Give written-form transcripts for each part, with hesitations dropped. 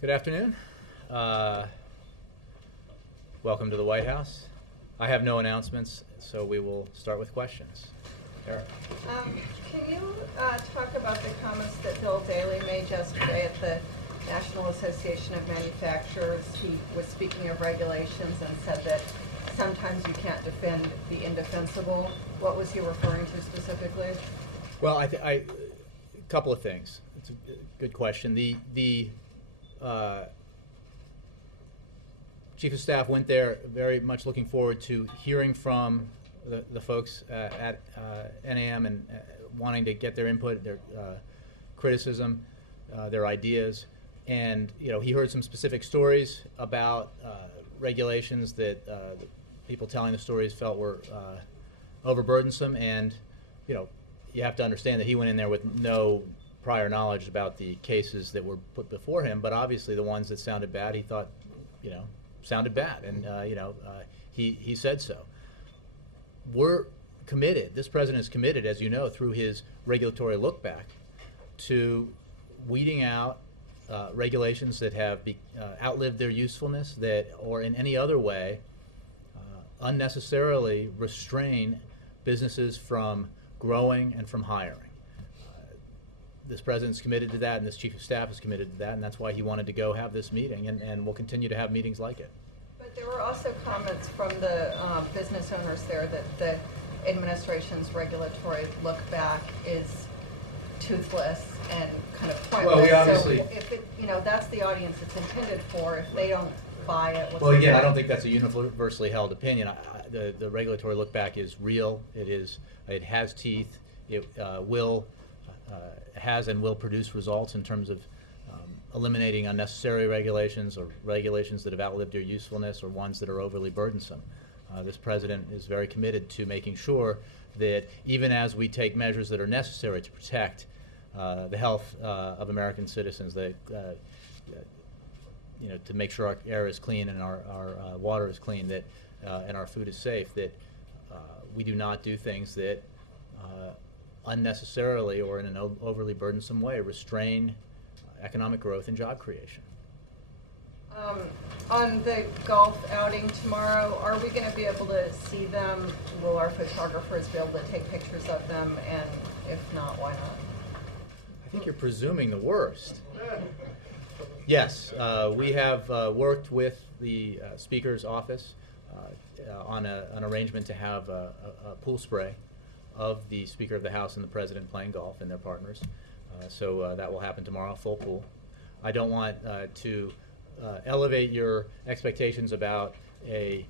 Good afternoon. Welcome to the White House. I have no announcements, so we will start with questions. Eric. Can you talk about the comments that Bill Daley made yesterday at the National Association of Manufacturers? He was speaking of regulations and said that sometimes you can't defend the indefensible. What was he referring to specifically? Well, a couple of things. It's a good question. The Chief of Staff went there very much looking forward to hearing from the folks at NAM and wanting to get their input, their criticism, their ideas. And he heard some specific stories about regulations that the people telling the stories felt were overburdensome. And you have to understand that he went in there with no prior knowledge about the cases that were put before him, but obviously the ones that sounded bad, he thought, sounded bad, and he said so. We're committed. This president is committed, as you know, through his regulatory look back, to weeding out regulations that have outlived their usefulness, or in any other way unnecessarily restrain businesses from growing and from hiring. This president's committed to that, and this chief of staff is committed to that, and that's why he wanted to go have this meeting, and we'll continue to have meetings like it. But there were also comments from the business owners there that the administration's regulatory look back is toothless and kind of pointless. Well, we obviously, so if it, that's the audience it's intended for. If they don't buy it, what's well, again, the I don't think that's a universally held opinion. The regulatory look back is real. It has teeth. It has and will produce results in terms of eliminating unnecessary regulations or regulations that have outlived their usefulness or ones that are overly burdensome. This president is very committed to making sure that even as we take measures that are necessary to protect the health of American citizens, to make sure our air is clean and our water is clean, and our food is safe, that we do not do things that unnecessarily or in an overly burdensome way restrain economic growth and job creation. On the golf outing tomorrow, are we going to be able to see them? Will our photographers be able to take pictures of them? And if not, why not? I think you're presuming the worst. Yes, we have worked with the Speaker's office on an arrangement to have a pool spray of the Speaker of the House and the President playing golf and their partners. So that will happen tomorrow, full pool. I don't want to elevate your expectations about a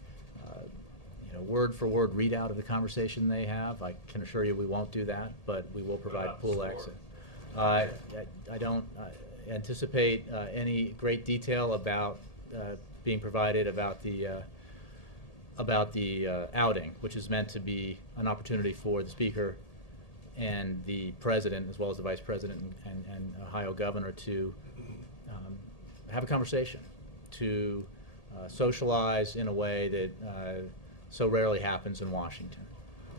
word-for-word readout of the conversation they have. I can assure you we won't do that, but we will provide pool exit. I don't anticipate any great detail about being provided about the outing, which is meant to be an opportunity for the Speaker and the President, as well as the Vice President and Ohio Governor, to have a conversation, to socialize in a way that so rarely happens in Washington.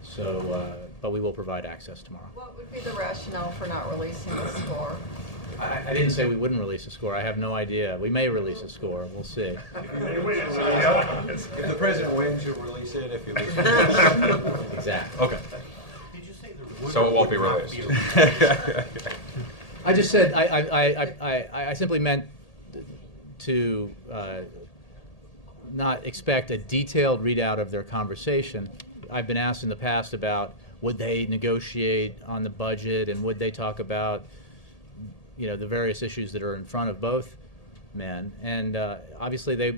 So, but we will provide access tomorrow. What would be the rationale for not releasing the score? I didn't say we wouldn't release a score. I have no idea. We may release a score. We'll see. If the president wins, you'll release it. If you lose, Exactly. okay. Did you say there would So it or won't be would not released. I just said I simply meant to not expect a detailed readout of their conversation. I've been asked in the past about would they negotiate on the budget and would they talk about the various issues that are in front of both men, and obviously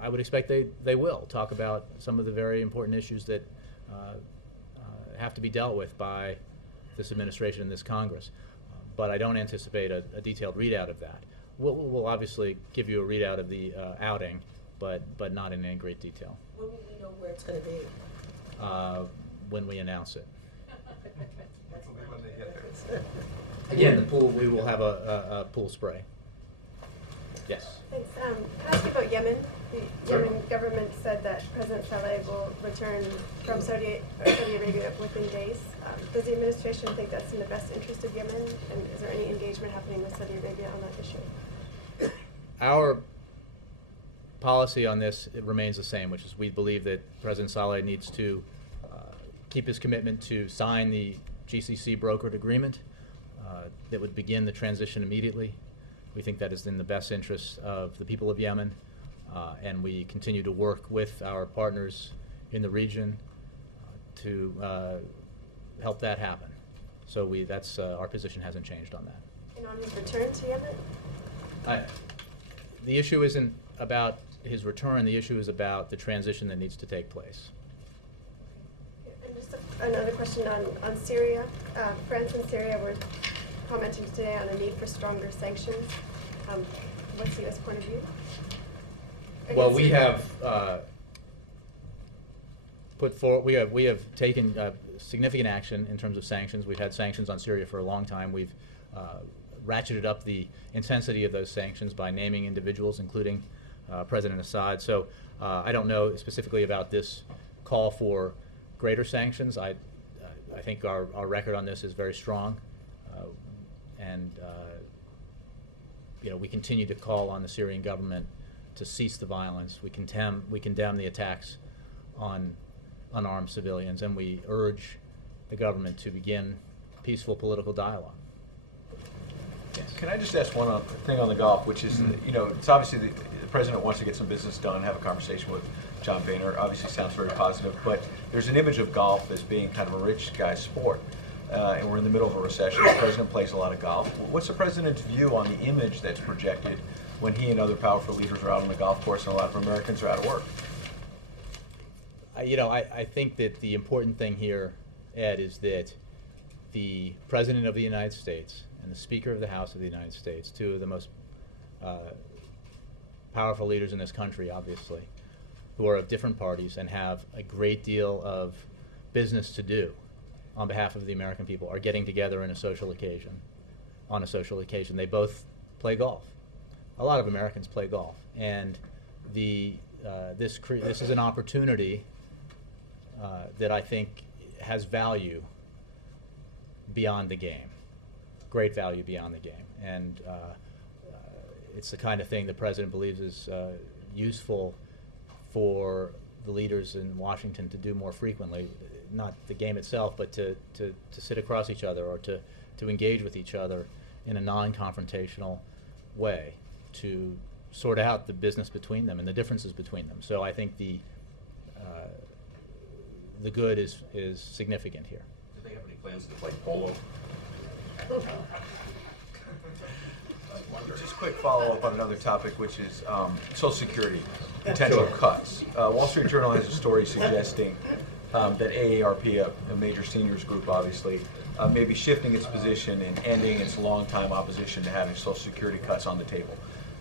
I would expect they will talk about some of the very important issues that have to be dealt with by this administration and this Congress. But I don't anticipate a detailed readout of that. We'll obviously give you a readout of the outing, but not in any great detail. When will we know where it's going to be? When we announce it. When they get there. Again, the pool, we will have a pool spray. Yes. Thanks. Can I ask you about Yemen? The Yemen government said that President Saleh will return from Saudi Arabia within days. Does the administration think that's in the best interest of Yemen? And is there any engagement happening with Saudi Arabia on that issue? our policy on this, it remains the same, which is we believe that President Saleh needs to keep his commitment to sign the GCC brokered agreement that would begin the transition immediately. We think that is in the best interest of the people of Yemen, and we continue to work with our partners in the region to help that happen. So that's our position hasn't changed on that. And on his return to Yemen? The issue isn't about his return. The issue is about the transition that needs to take place. And just another question on Syria. France and Syria were commenting today on a need for stronger sanctions. What's the U.S. point of view? Well, against we Syria? have put forward. We have taken significant action in terms of sanctions. We've had sanctions on Syria for a long time. We've ratcheted up the intensity of those sanctions by naming individuals, including President Assad. So I don't know specifically about this call for greater sanctions. I think our record on this is very strong, and we continue to call on the Syrian government to cease the violence. We condemn the attacks on unarmed civilians, and we urge the government to begin peaceful political dialogue. Yes. Can I just ask one thing on the Gulf, which is, it's obviously the president wants to get some business done, have a conversation with John Boehner. Obviously sounds very positive, but there's an image of golf as being kind of a rich guy's sport. And we're in the middle of a recession. The president plays a lot of golf. What's the president's view on the image that's projected when he and other powerful leaders are out on the golf course and a lot of Americans are out of work? I think that the important thing here, Ed, is that the President of the United States and the Speaker of the House of the United States, two of the most powerful leaders in this country, obviously, who are of different parties and have a great deal of business to do on behalf of the American people, are getting together on a social occasion. They both play golf. A lot of Americans play golf, and this is an opportunity that I think has value beyond the game, great value beyond the game, and it's the kind of thing the president believes is useful for the leaders in Washington to do more frequently. Not the game itself, but to sit across each other or to engage with each other in a non-confrontational way, to sort out the business between them and the differences between them. So I think the good is significant here. Do they have any plans to play polo? Just quick follow-up on another topic, which is Social Security potential cuts. Wall Street Journal has a story suggesting that AARP, a major seniors group, obviously, may be shifting its position and ending its long-time opposition to having Social Security cuts on the table.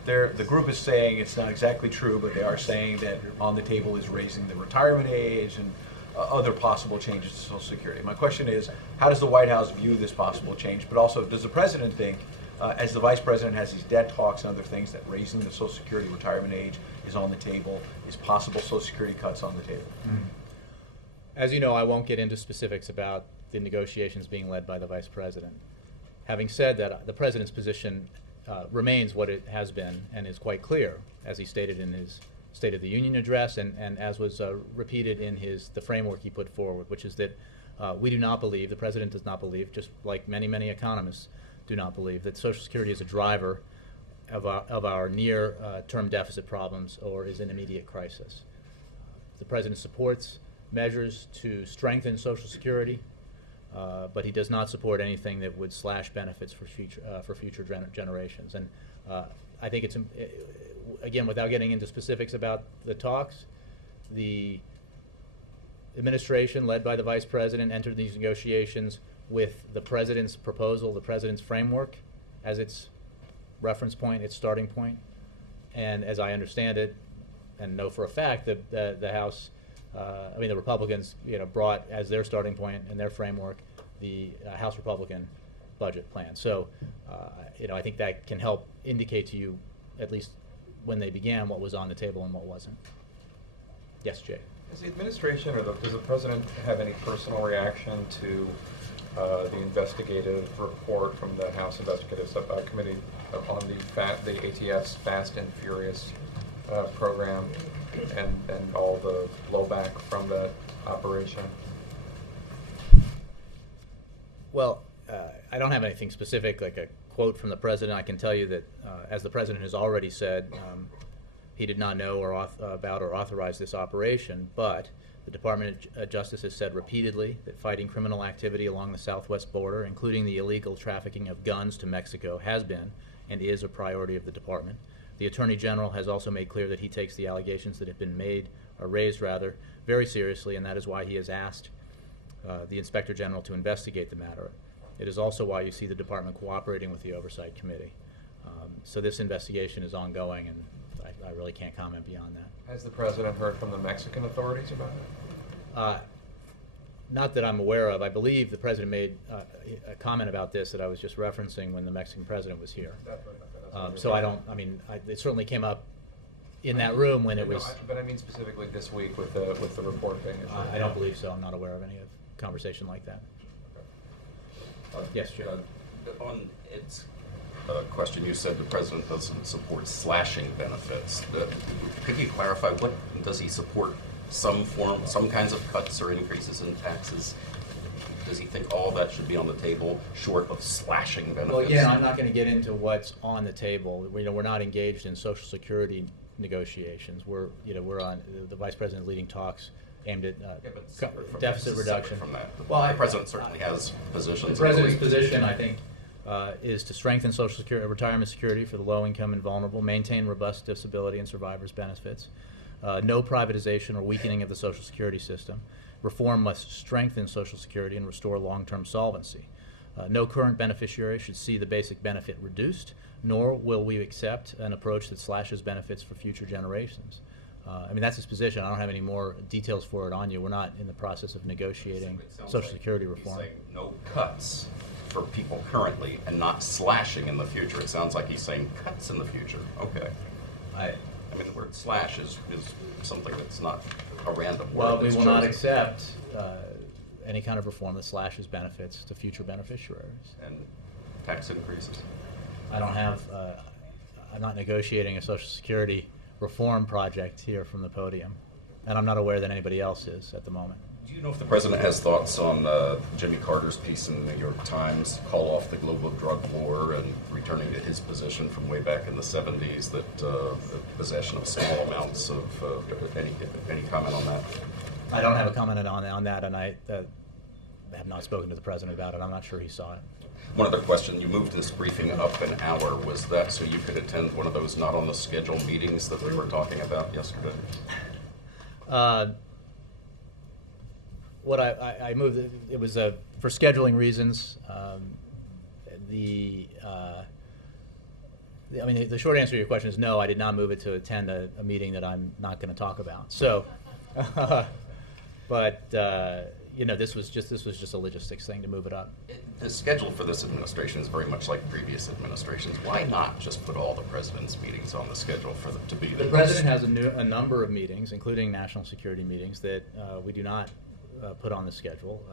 The group is saying it's not exactly true, but they are saying that on the table is raising the retirement age and other possible changes to Social Security. My question is, how does the White House view this possible change? But also, does the president think, as the vice president has these debt talks and other things, that raising the Social Security retirement age is on the table? Is possible Social Security cuts on the table? As you know, I won't get into specifics about the negotiations being led by the vice president. Having said that, the president's position remains what it has been and is quite clear, as he stated in his State of the Union address and as was repeated in the framework he put forward, which is that we do not believe, the president does not believe, just like many economists do not believe, that Social Security is a driver of our near-term deficit problems or is an immediate crisis. The president supports measures to strengthen Social Security, but he does not support anything that would slash benefits for future generations. And I think it's, again, without getting into specifics about the talks, the administration led by the vice president entered these negotiations with the president's proposal, the president's framework as its reference point, its starting point. And as I understand it, and know for a fact, that the House, the Republicans, brought as their starting point and their framework the House Republican budget plan. So, I think that can help indicate to you, at least when they began, what was on the table and what wasn't. Yes, Jay. Does the administration or does the president have any personal reaction to the investigative report from the House Investigative Subcommittee on the ATF's Fast and Furious program and all the blowback from that operation? Well, I don't have anything specific, like a quote from the president. I can tell you that, as the president has already said, he did not know about or authorize this operation, but the Department of Justice has said repeatedly that fighting criminal activity along the southwest border, including the illegal trafficking of guns to Mexico, has been and is a priority of the department. The Attorney General has also made clear that he takes the allegations that have been raised very seriously, and that is why he has asked the Inspector General to investigate the matter. It is also why you see the department cooperating with the Oversight Committee. So this investigation is ongoing, and I really can't comment beyond that. Has the president heard from the Mexican authorities about it? Not that I'm aware of. I believe the president made a comment about this that I was just referencing when the Mexican president was here. So it certainly came up in that room when it was. But I mean specifically this week with the report being issued. I don't believe so. I'm not aware of any conversation like that. Yes, Jim. On its question, you said the president doesn't support slashing benefits. Could you clarify, what does he support? Some kinds of cuts or increases in taxes? Does he think all that should be on the table, short of slashing benefits? Well, yeah, I'm not going to get into what's on the table. We're not engaged in Social Security negotiations. We're on the vice president leading talks aimed at deficit reduction. From that, well, the president certainly has positions. The president's position, I think, is to strengthen Social Security, retirement security for the low-income and vulnerable, maintain robust disability and survivors' benefits, no privatization or weakening of the Social Security system. Reform must strengthen Social Security and restore long-term solvency. No current beneficiary should see the basic benefit reduced, nor will we accept an approach that slashes benefits for future generations. That's his position. I don't have any more details for it on you. We're not in the process of negotiating Social Security reform. He's saying no cuts for people currently and not slashing in the future. It sounds like he's saying cuts in the future. Okay. The word slash is something that's not a random word. Well, we will not accept any kind of reform that slashes benefits to future beneficiaries. And tax increases? I don't have, I'm not negotiating a Social Security reform project here from the podium, and I'm not aware that anybody else is at the moment. Do you know if the president has thoughts on Jimmy Carter's piece in the New York Times, call off the global drug war and returning to his position from way back in the 70s, that the possession of small amounts of, any comment on that? I don't have a comment on that, and I have not spoken to the president about it. I'm not sure he saw it. One other question, you moved this briefing up an hour. Was that so you could attend one of those not on the schedule meetings that we were talking about yesterday? What I moved it was for scheduling reasons. The short answer to your question is no. I did not move it to attend a meeting that I'm not going to talk about. So, but this was just a logistics thing to move it up. The schedule for this administration is very much like previous administrations. Why not just put all the president's meetings on the schedule for them to be there? The president has a number of meetings, including national security meetings, that we do not put on the schedule.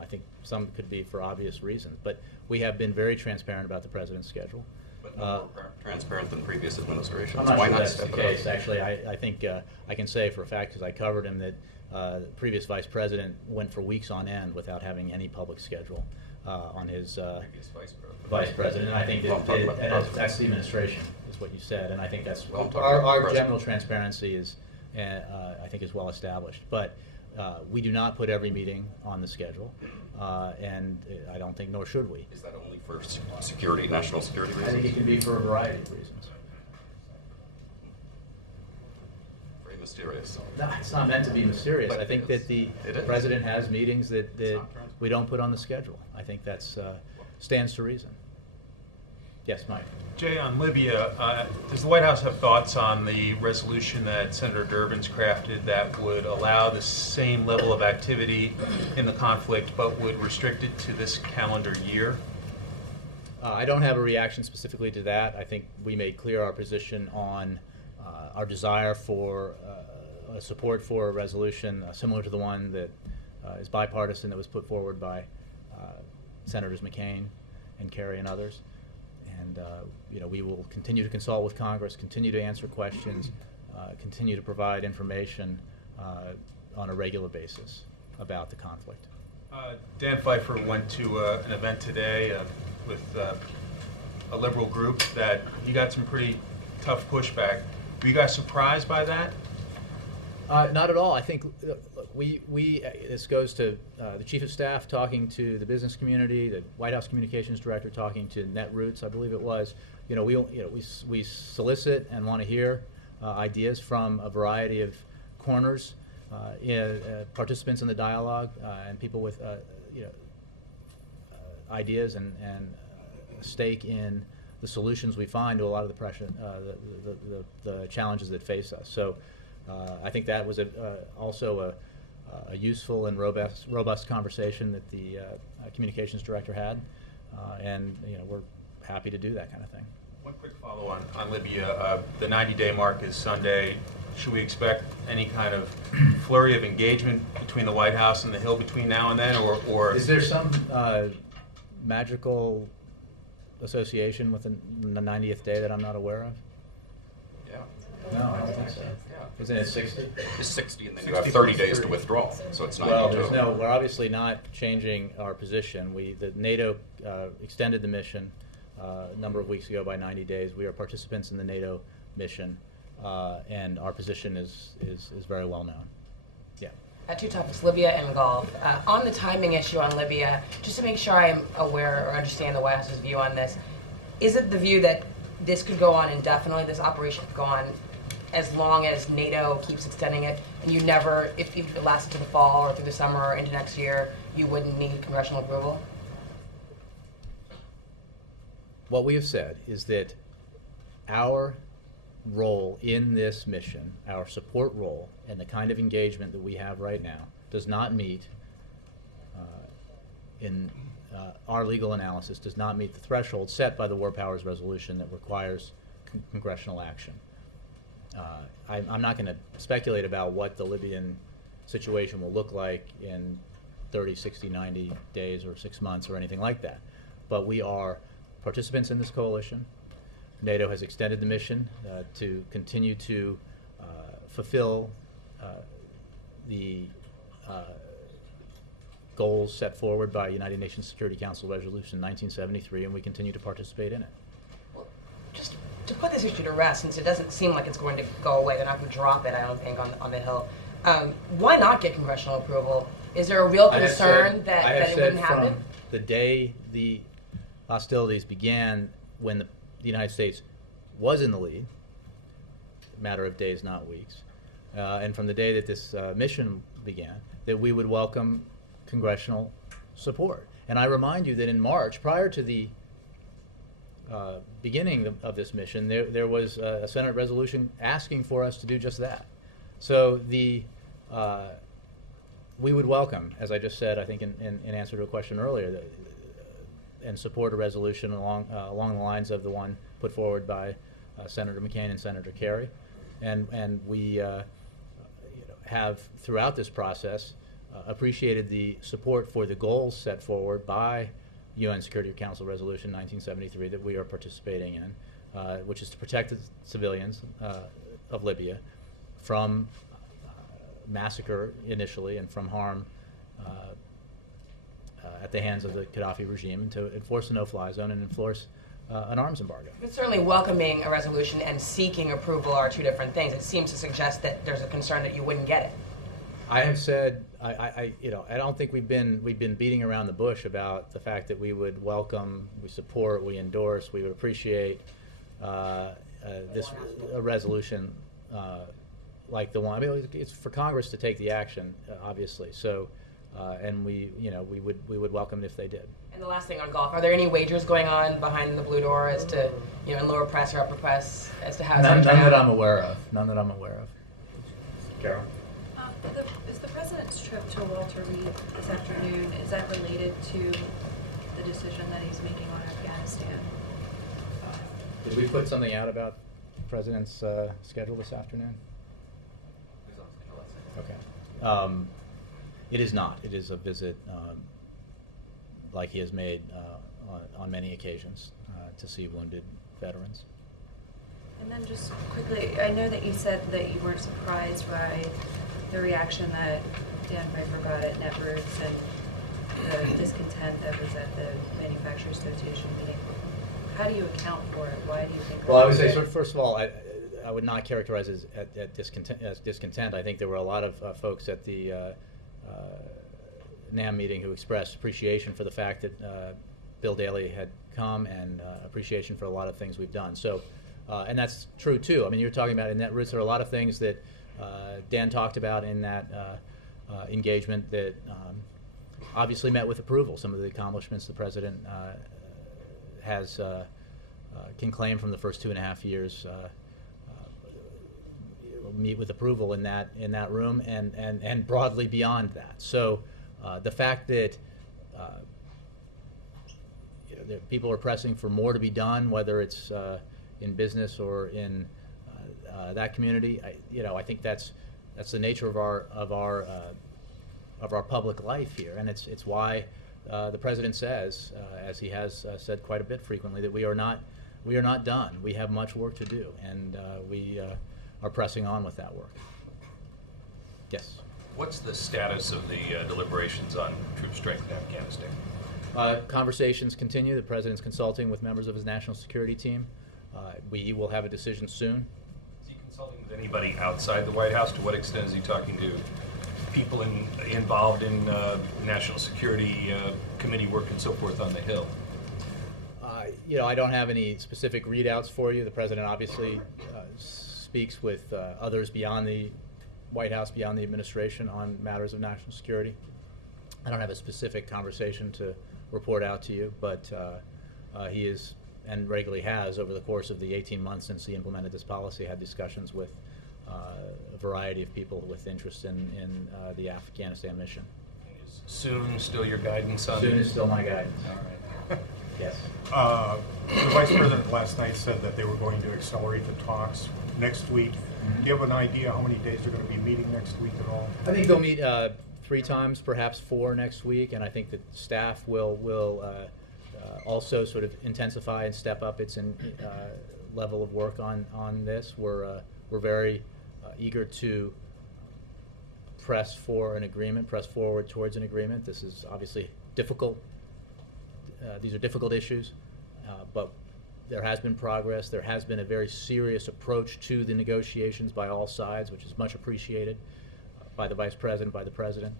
I think some could be for obvious reasons, but we have been very transparent about the president's schedule. But no more transparent than previous administrations. I'm not Why sure not that's the step case. it up? Actually, I think I can say for a fact, because I covered him, that the previous vice president went for weeks on end without having any public schedule on his Previous vice president. And I think Well, I'm talking about that's the administration, is what you said, and I think that's Well, I'm talking about the our president. general transparency is, I think, is well established. But we do not put every meeting on the schedule, and I don't think, nor should we. Is that only for security, national security I think reasons? it can be for a variety of reasons. Very mysterious. No, it's not meant to be mysterious. But I think it that is. the It is. president has meetings that It's not transparent. we don't put on the schedule. I think that's stands to reason. Yes, Mike. Jay, on Libya, does the White House have thoughts on the resolution that Senator Durbin's crafted that would allow the same level of activity in the conflict but would restrict it to this calendar year? I don't have a reaction specifically to that. I think we made clear our position on our desire for support for a resolution similar to the one that is bipartisan that was put forward by Senators McCain and Kerry and others. And we will continue to consult with Congress, continue to answer questions, continue to provide information on a regular basis about the conflict. Dan Pfeiffer went to an event today with a liberal group that he got some pretty tough pushback. Were you guys surprised by that? Not at all. I think this goes to the Chief of Staff talking to the business community, the White House Communications Director talking to Netroots, I believe it was. We solicit and want to hear ideas from a variety of corners, participants in the dialogue, and people with ideas and a stake in the solutions we find to a lot of the pressure, the challenges that face us. So I think that was also a useful and robust conversation that the communications director had, and we're happy to do that kind of thing. One quick follow on Libya. The 90-day mark is Sunday. Should we expect any kind of flurry of engagement between the White House and the Hill between now and then, or is there some magical association with the 90th day that I'm not aware of? Yeah. No, I don't think so. Yeah. Isn't it 60? It's 60, and then you have 30 days to withdraw, so it's 90 Well, total. we're obviously not changing our position. The NATO extended the mission a number of weeks ago by 90 days. We are participants in the NATO mission, and our position is very well known. Yeah. Two topics, Libya and Gulf. On the timing issue on Libya, just to make sure I'm aware or understand the White House's view on this, is it the view that this could go on indefinitely, this operation could go on as long as NATO keeps extending it, and you never, if it lasted to the fall or through the summer or into next year, you wouldn't need congressional approval? What we have said is that our role in this mission, our support role, and the kind of engagement that we have right now does not meet, in our legal analysis, does not meet the threshold set by the War Powers Resolution that requires congressional action. I'm not going to speculate about what the Libyan situation will look like in 30, 60, 90 days or 6 months or anything like that. But we are participants in this coalition. NATO has extended the mission to continue to fulfill the goals set forward by United Nations Security Council Resolution 1973, and we continue to participate in it. Well, just to put this issue to rest, since it doesn't seem like it's going to go away, they're not going to drop it, I don't think, on the Hill. Why not get congressional approval? Is there a real concern that it wouldn't happen? From the day the hostilities began, when the United States was in the lead, a matter of days, not weeks, and from the day that this mission began, that we would welcome congressional support. And I remind you that in March, prior to the beginning of this mission, there was a Senate resolution asking for us to do just that. So we would welcome, as I just said, I think in answer to a question earlier, and support a resolution along the lines of the one put forward by Senator McCain and Senator Kerry, and we have throughout this process appreciated the support for the goals set forward by UN Security Council Resolution 1973 that we are participating in, which is to protect the civilians of Libya from massacre initially and from harm at the hands of the Gaddafi regime, and to enforce a no-fly zone and enforce an arms embargo. But certainly welcoming a resolution and seeking approval are two different things. It seems to suggest that there's a concern that you wouldn't get it. I have said, I don't think we've been beating around the bush about the fact that we would welcome, we support, we endorse, we would appreciate this a resolution like the one. I mean, it's for Congress to take the action, obviously. So, and we would welcome it if they did. And the last thing on golf, are there any wagers going on behind the blue door as to, in lower press or upper press as to how it's None going to turn that out? I'm aware of. None that I'm aware of. Carol? Is the President's trip to Walter Reed this afternoon, is that related to the decision that he's making on Afghanistan? Did we put something out about the President's schedule this afternoon? Okay. It is not. It is a visit like he has made on many occasions to see wounded veterans. And then just quickly, I know that you said that you weren't surprised by the reaction that Dan Piper got at Netroots and the discontent that was at the Manufacturers Association meeting. How do you account for it? Why do you think? Well, I would say, first of all, I would not characterize it as discontent. I think there were a lot of folks at the NAM meeting who expressed appreciation for the fact that Bill Daley had come and appreciation for a lot of things we've done. So, and that's true too. I mean, you're talking about in Netroots, there are a lot of things that Dan talked about in that engagement that obviously met with approval. Some of the accomplishments the president can claim from the first 2.5 years meet with approval in that room and broadly beyond that. So the fact that people are pressing for more to be done, whether it's in business or in that community, I think that's the nature of our public life here, and it's why the president says, as he has said quite a bit frequently, that we are not done. We have much work to do, and we are pressing on with that work. Yes. What's the status of the deliberations on troop strength in Afghanistan? Conversations continue. The president's consulting with members of his national security team. We will have a decision soon. Is he consulting with anybody outside the White House? To what extent is he talking to people involved in national security committee work and so forth on the Hill? I don't have any specific readouts for you. The president obviously speaks with others beyond the White House, beyond the administration on matters of national security. I don't have a specific conversation to report out to you, but he is, and regularly has over the course of the 18 months since he implemented this policy, had discussions with a variety of people with interest in the Afghanistan mission. Is soon still your guidance on? Soon is still my guidance. All right. Yes. The Vice President last night said that they were going to accelerate the talks next week. Mm-hmm. Do you have an idea how many days they're going to be meeting next week at all? I think they'll meet 3 times, perhaps 4 next week, and I think that staff will also sort of intensify and step up its level of work on this. We're very eager to press for an agreement, press forward towards an agreement. This is obviously difficult. These are difficult issues, but there has been progress. There has been a very serious approach to the negotiations by all sides, which is much appreciated by the Vice President, by the President,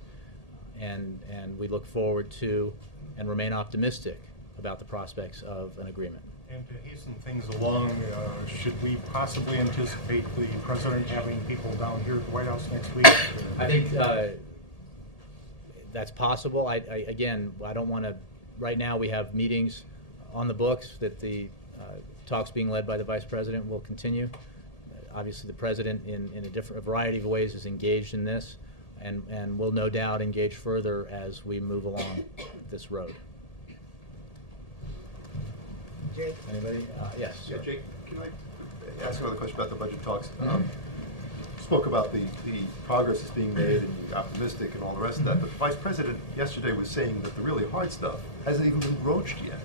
and we look forward to and remain optimistic about the prospects of an agreement. And to hasten things along, should we possibly anticipate the President having people down here at the White House next week? I think that's possible. Again, I don't want to. Right now, we have meetings on the books that the talks being led by the Vice President will continue. Obviously, the President, in a variety of ways, is engaged in this, and will no doubt engage further as we move along this road. Jake? Anybody? Yes. Yeah, Jake, can I ask another question about the budget talks? Spoke about the progress that's being made and you're optimistic and all the rest of that, but the Vice President yesterday was saying that the really hard stuff hasn't even been broached yet.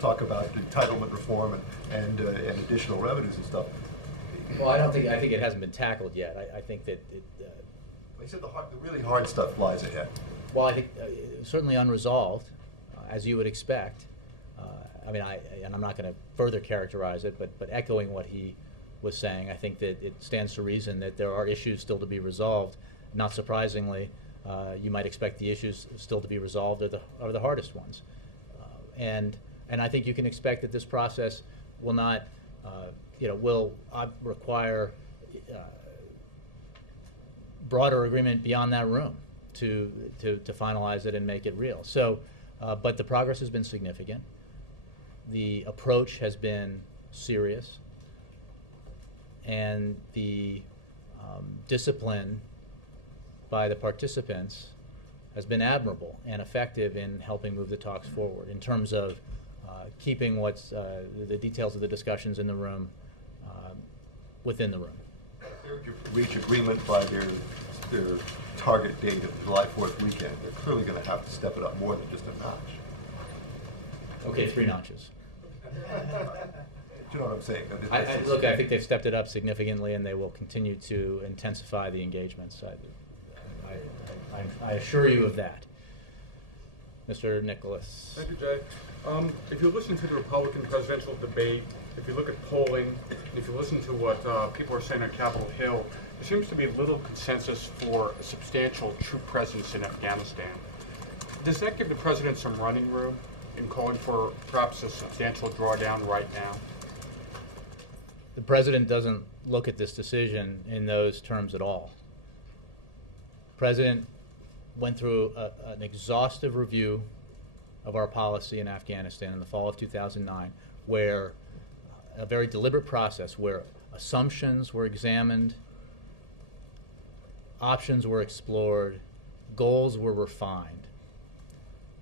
Talk about entitlement reform and additional revenues and stuff. Well, I think it hasn't been tackled yet. I think that it. He said the really hard stuff lies ahead. Well, I think certainly unresolved, as you would expect. And I'm not going to further characterize it, but echoing what he was saying, I think that it stands to reason that there are issues still to be resolved. Not surprisingly, you might expect the issues still to be resolved are the hardest ones. And I think you can expect that this process will not, will require broader agreement beyond that room to finalize it and make it real. So, but the progress has been significant. The approach has been serious, and the discipline by the participants has been admirable and effective in helping move the talks forward in terms of keeping what's the details of the discussions in the room within the room. If you reach agreement by their target date of July 4th weekend, they're clearly going to have to step it up more than just a notch. Okay, 3 notches. Do you know what I'm saying? Look, I think they've stepped it up significantly, and they will continue to intensify the engagements. I assure you of that. Mr. Nicholas. Thank you, Jay. If you listen to the Republican presidential debate, if you look at polling, if you listen to what people are saying on Capitol Hill, there seems to be little consensus for a substantial troop presence in Afghanistan. Does that give the president some running room in calling for perhaps a substantial drawdown right now? The president doesn't look at this decision in those terms at all. The president went through an exhaustive review of our policy in Afghanistan in the fall of 2009, where a very deliberate process where assumptions were examined, options were explored, goals were refined.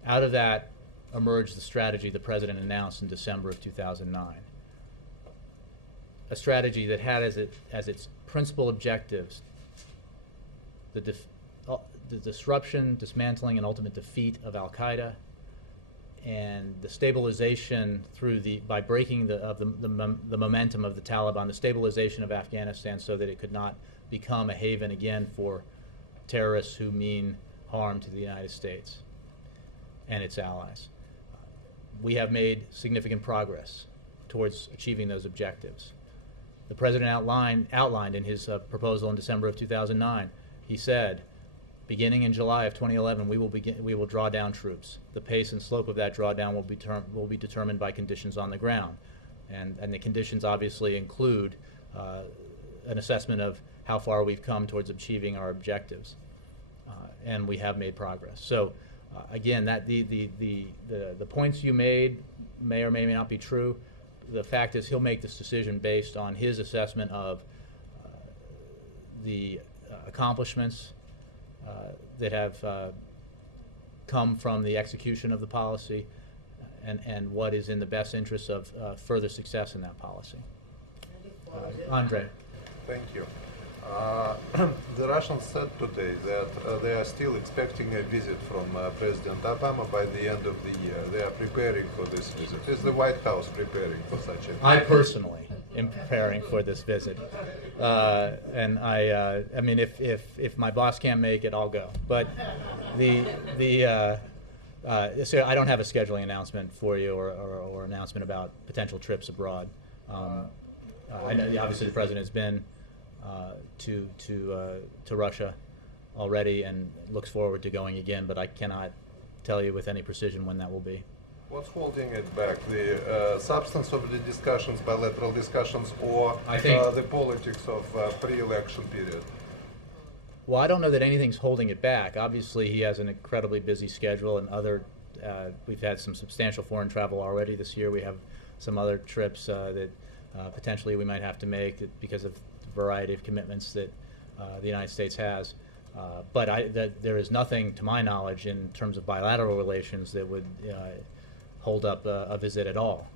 Out of that emerged the strategy the president announced in December of 2009. A strategy that had as its principal objectives the disruption, dismantling, and ultimate defeat of Al-Qaeda, and the stabilization by breaking the momentum of the Taliban, the stabilization of Afghanistan so that it could not become a haven again for terrorists who mean harm to the United States and its allies. We have made significant progress towards achieving those objectives. The president outlined in his proposal in December of 2009, he said, beginning in July of 2011, we will draw down troops. The pace and slope of that drawdown will be determined by conditions on the ground, and the conditions obviously include an assessment of how far we've come towards achieving our objectives, and we have made progress. So, again, that the points you made may or may not be true. The fact is, he'll make this decision based on his assessment of the accomplishments that have come from the execution of the policy, and what is in the best interest of further success in that policy. Andre. Thank you. The Russians said today that they are still expecting a visit from President Obama by the end of the year. They are preparing for this visit. Is the White House preparing for such a visit? I personally am preparing for this visit, and I mean, if my boss can't make it, I'll go. But so I don't have a scheduling announcement for you or announcement about potential trips abroad. I know obviously the president has been to Russia already and looks forward to going again, but I cannot tell you with any precision when that will be. What's holding it back? The substance of the discussions, bilateral discussions, or the politics of pre-election period? Well, I don't know that anything's holding it back. Obviously, he has an incredibly busy schedule, and we've had some substantial foreign travel already this year. We have some other trips that potentially we might have to make because of the variety of commitments that the United States has. But there is nothing, to my knowledge, in terms of bilateral relations that would hold up a visit at all.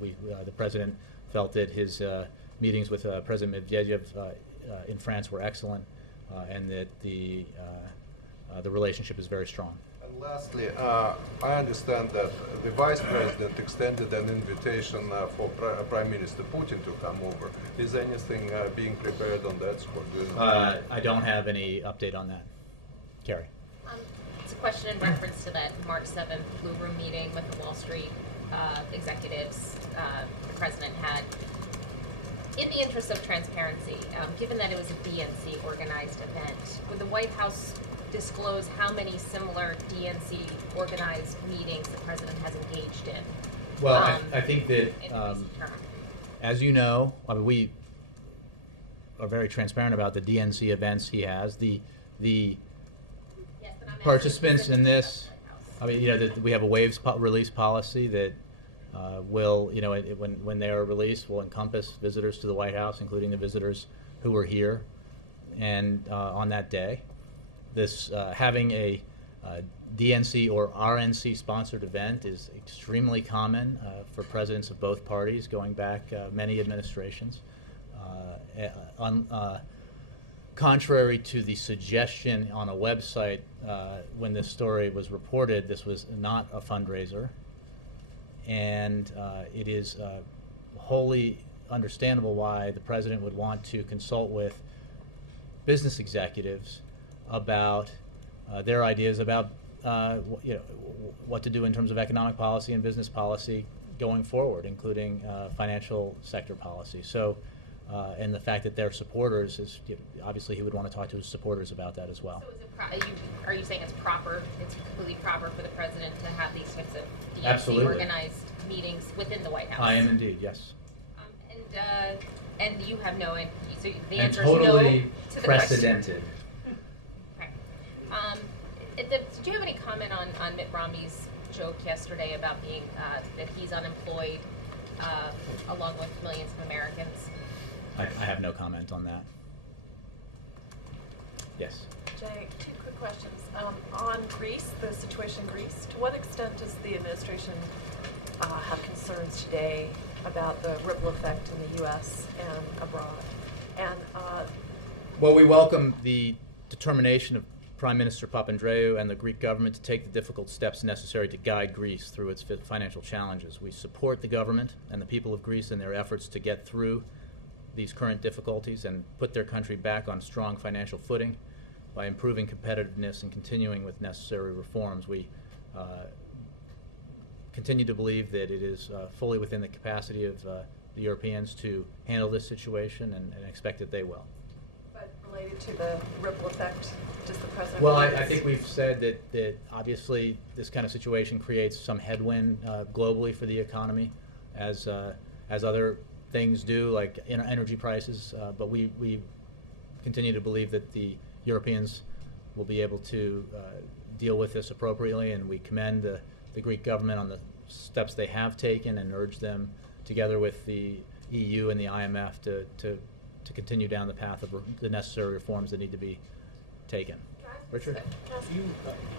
The president felt that his meetings with President Medvedev in France were excellent, and that the relationship is very strong. And lastly, I understand that the Vice President extended an invitation for Prime Minister Putin to come over. Is anything being prepared on that score? Do you know? I don't have any update on that. Carrie. It's a question in reference to that March 7th Blue Room meeting with the Wall Street executives the president had. In the interest of transparency, given that it was a DNC organized event, would the White House disclose how many similar DNC organized meetings the president has engaged in? Well, I think that, as you know, I mean, we are very transparent about the DNC events he has. The participants in this, I mean, you know, we have a waves release policy that will, you know, when they are released, will encompass visitors to the White House, including the visitors who were here and on that day. This having a DNC or RNC sponsored event is extremely common for presidents of both parties going back many administrations. Contrary to the suggestion on a website when this story was reported, this was not a fundraiser. and it is wholly understandable why the president would want to consult with business executives about their ideas about what to do in terms of economic policy and business policy going forward, including financial sector policy. So, and the fact that they're supporters is obviously he would want to talk to his supporters about that as well. So is it are you saying it's proper? It's completely proper for the president to have these types of DNC Absolutely. organized meetings within the White House? I am indeed, yes. And you have no, so the And answer totally is no to the question. precedented. Okay. Did you have any comment on Mitt Romney's joke yesterday about being that he's unemployed along with millions of Americans? I have no comment on that. Yes. Jay, two quick questions. On Greece, the situation in Greece, to what extent does the administration have concerns today about the ripple effect in the U.S. and abroad? And Well, we welcome the determination of Prime Minister Papandreou and the Greek government to take the difficult steps necessary to guide Greece through its financial challenges. We support the government and the people of Greece in their efforts to get through these current difficulties and put their country back on strong financial footing by improving competitiveness and continuing with necessary reforms. We continue to believe that it is fully within the capacity of the Europeans to handle this situation and expect that they will. but related to the ripple effect, does the president? Well, believe I it's- think we've said that obviously this kind of situation creates some headwind globally for the economy, as other things do, like energy prices. But we continue to believe that the Europeans will be able to deal with this appropriately, and we commend the Greek government on the steps they have taken and urge them, together with the EU and the IMF, to continue down the path of the necessary reforms that need to be taken. Richard?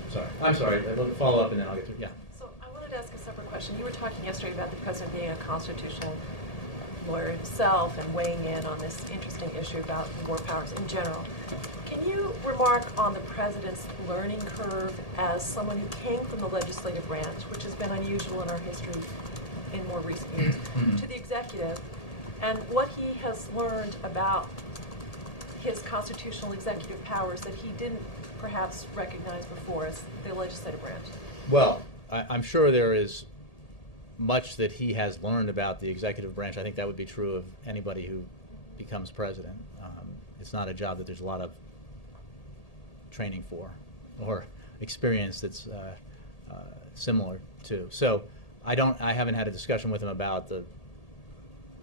Sorry. I'm sorry. I'll follow up and then I'll get through. Yeah. So I wanted to ask a separate question. You were talking yesterday about the president being a constitutional lawyer himself and weighing in on this interesting issue about war powers in general. Can you remark on the president's learning curve as someone who came from the legislative branch, which has been unusual in our history in more recent years, to the executive, and what he has learned about his constitutional executive powers that he didn't perhaps recognize before as the legislative branch? Well, I'm sure there is much that he has learned about the executive branch. I think that would be true of anybody who becomes president. It's not a job that there's a lot of training for or experience that's similar to. So I haven't had a discussion with him about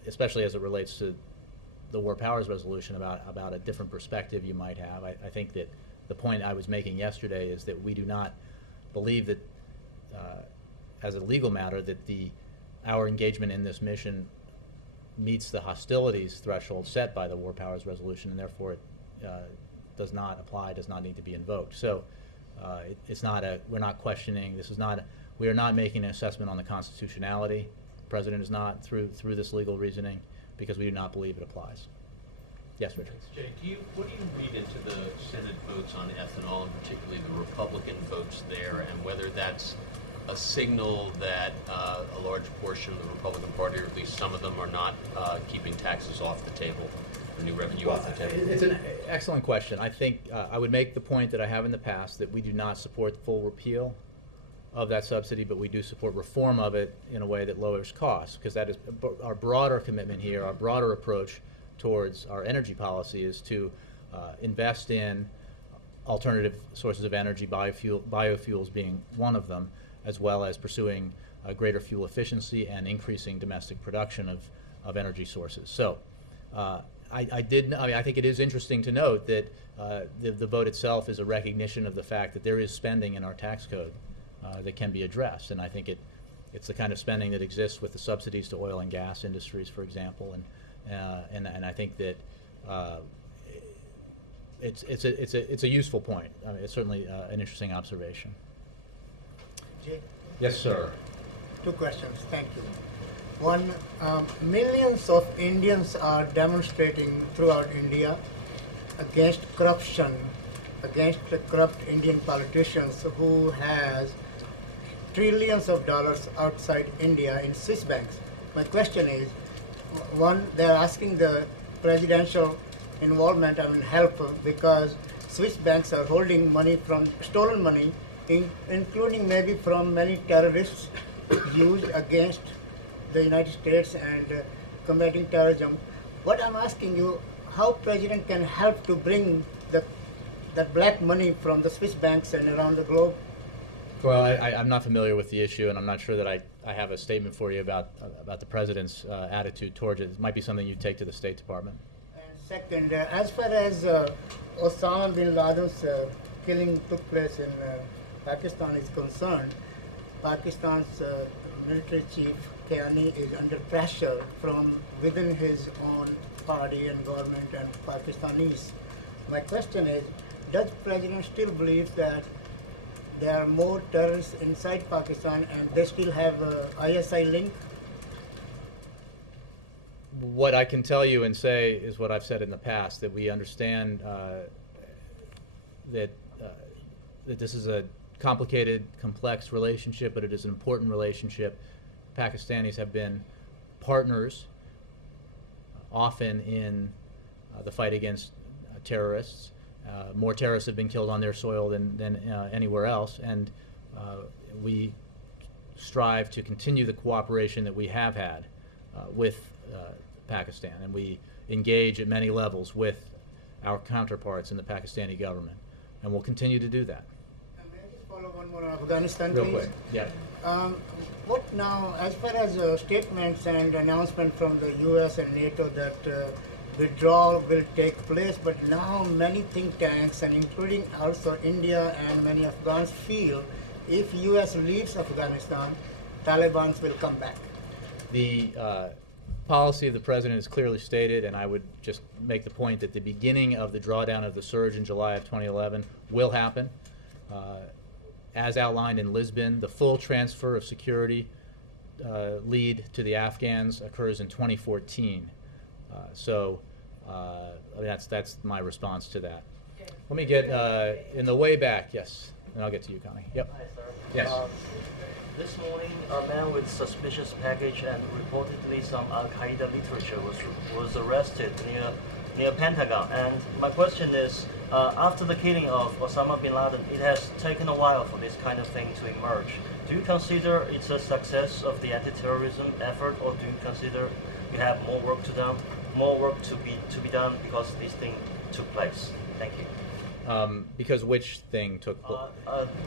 especially as it relates to the War Powers Resolution, about a different perspective you might have. I think that the point I was making yesterday is that we do not believe that, as a legal matter, that our engagement in this mission meets the hostilities threshold set by the War Powers Resolution, and therefore it does not apply, does not need to be invoked. So it's not we're not questioning, we are not making an assessment on the constitutionality. The President is not through this legal reasoning, because we do not believe it applies. Yes, Richard. Jay, what do you read into the Senate votes on ethanol, and particularly the Republican votes there, and whether that's a signal that a large portion of the Republican Party, or at least some of them, are not keeping taxes off the table, or new revenue off the table? It's an excellent question. I think I would make the point that I have in the past, that we do not support full repeal of that subsidy, but we do support reform of it in a way that lowers costs, because that is our broader commitment here. Our broader approach towards our energy policy is to invest in alternative sources of energy, biofuels being one of them, as well as pursuing greater fuel efficiency and increasing domestic production of energy sources. So I think it is interesting to note that the vote itself is a recognition of the fact that there is spending in our tax code that can be addressed, and I think it's the kind of spending that exists with the subsidies to oil and gas industries, for example, and I think that it's a useful point. I mean, it's certainly an interesting observation. Jay? Yes, sir. Two questions. Thank you. One, millions of Indians are demonstrating throughout India against corruption, against the corrupt Indian politicians who has trillions of dollars outside India in Swiss banks. My question is, one, they're asking the presidential involvement, help, because Swiss banks are holding money from stolen money, including maybe from many terrorists used against the United States and combating terrorism. What I'm asking you, how President can help to bring that black money from the Swiss banks and around the globe? Well, I'm not familiar with the issue, and I'm not sure that I have a statement for you about the President's attitude towards it. It might be something you take to the State Department. And second, as far as Osama bin Laden's killing took place in Pakistan is concerned, Pakistan's military chief Kiani is under pressure from within his own party and government and Pakistanis. My question is, does the President still believe that there are more terrorists inside Pakistan and they still have ISI link? What I can tell you and say is what I've said in the past, that we understand that this is a complicated, complex relationship, but it is an important relationship. Pakistanis have been partners often in the fight against terrorists. More terrorists have been killed on their soil than anywhere else, and we strive to continue the cooperation that we have had with Pakistan, and we engage at many levels with our counterparts in the Pakistani government, and we'll continue to do that. May I just follow one more on Afghanistan, Real please? quick, yeah. What now, as far as statements and announcement from the U.S. and NATO that withdrawal will take place, but now many think tanks, and including also India and many Afghans, feel if U.S. leaves Afghanistan, Taliban will come back. The policy of the President is clearly stated, and I would just make the point that the beginning of the drawdown of the surge in July of 2011 will happen. As outlined in Lisbon, the full transfer of security lead to the Afghans occurs in 2014. That's my response to that. Let me get in the way back, yes, and I'll get to you, Connie. Yep. Hi, sir. Yes. This morning, a man with suspicious package and reportedly some Al-Qaeda literature was arrested near Pentagon. And my question is, after the killing of Osama bin Laden, it has taken a while for this kind of thing to emerge. Do you consider it's a success of the anti-terrorism effort, or do you consider you have more work to be done because this thing took place? Thank you. Because which thing took place?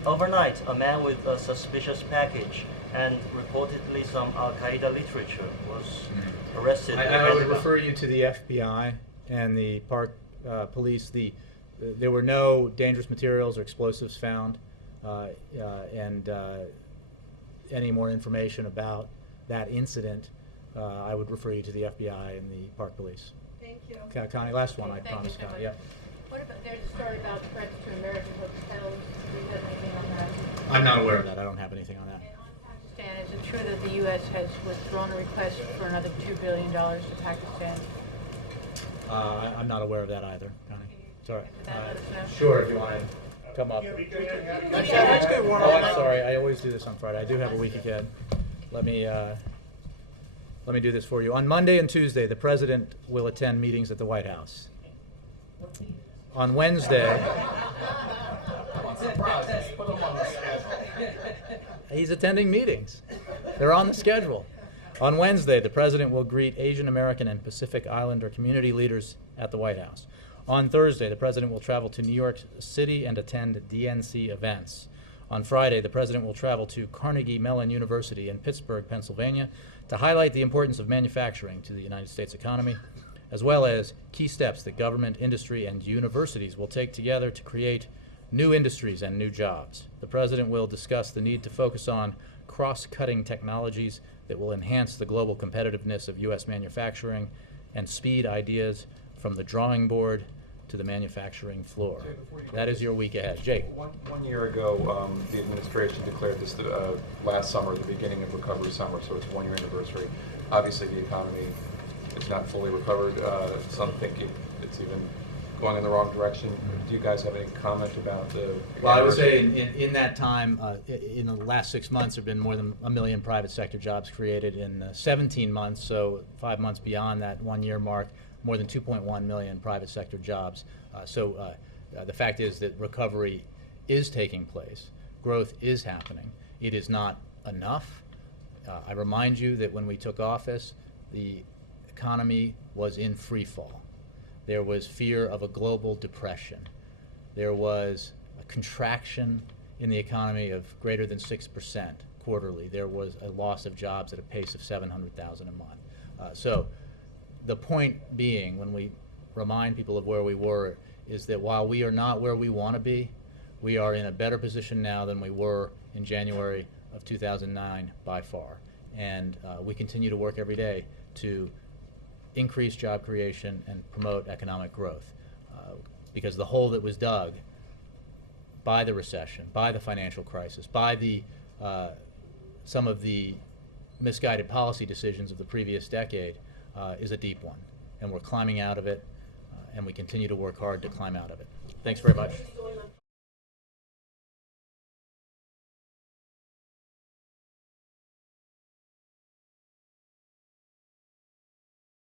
Overnight, a man with a suspicious package and reportedly some Al-Qaeda literature was arrested. I would refer you to the FBI and the Park Police. There were no dangerous materials or explosives found, and any more information about that incident, I would refer you to the FBI and the Park Police. Thank you. Connie, last one, I Thank promise, you so Connie. much. Yep. What about, there's a story about threats to American hotels. Do you have anything on that? I'm not aware of that. I don't have anything on that. And on Pakistan, is it true that the U.S. has withdrawn a request for another $2 billion to Pakistan? I'm not aware of that either, Connie. Sorry. Let us know. Sure, if you want to come up. I'm sorry. I always do this on Friday. I do have a week ahead. Let me do this for you. On Monday and Tuesday, the President will attend meetings at the White House. On Wednesday, he's attending meetings. They're on the schedule. On Wednesday, the President will greet Asian American and Pacific Islander community leaders at the White House. On Thursday, the President will travel to New York City and attend DNC events. On Friday, the President will travel to Carnegie Mellon University in Pittsburgh, Pennsylvania, to highlight the importance of manufacturing to the United States economy, as well as key steps that government, industry, and universities will take together to create new industries and new jobs. The President will discuss the need to focus on cross-cutting technologies that will enhance the global competitiveness of U.S. manufacturing and speed ideas from the drawing board to the manufacturing floor. That is your week ahead. Jake. One year ago, the administration declared this last summer, the beginning of recovery summer, so it's a one-year anniversary. Obviously, the economy is not fully recovered. Some think it's even going in the wrong direction. Do you guys have any comment about the? Well, I would say in that time, in the last 6 months, there have been more than 1 million private sector jobs created. In 17 months, so 5 months beyond that 1 year mark, more than 2.1 million private sector jobs. The fact is that recovery is taking place. Growth is happening. It is not enough. I remind you that when we took office, the economy was in free fall. There was fear of a global depression. There was a contraction in the economy of greater than 6% quarterly. There was a loss of jobs at a pace of 700,000 a month. So the point being, when we remind people of where we were, is that while we are not where we want to be, we are in a better position now than we were in January of 2009 by far. And we continue to work every day to increase job creation and promote economic growth. Because the hole that was dug by the recession, by the financial crisis, by the some of the misguided policy decisions of the previous decade is a deep one. And we're climbing out of it, and we continue to work hard to climb out of it. Thanks very much.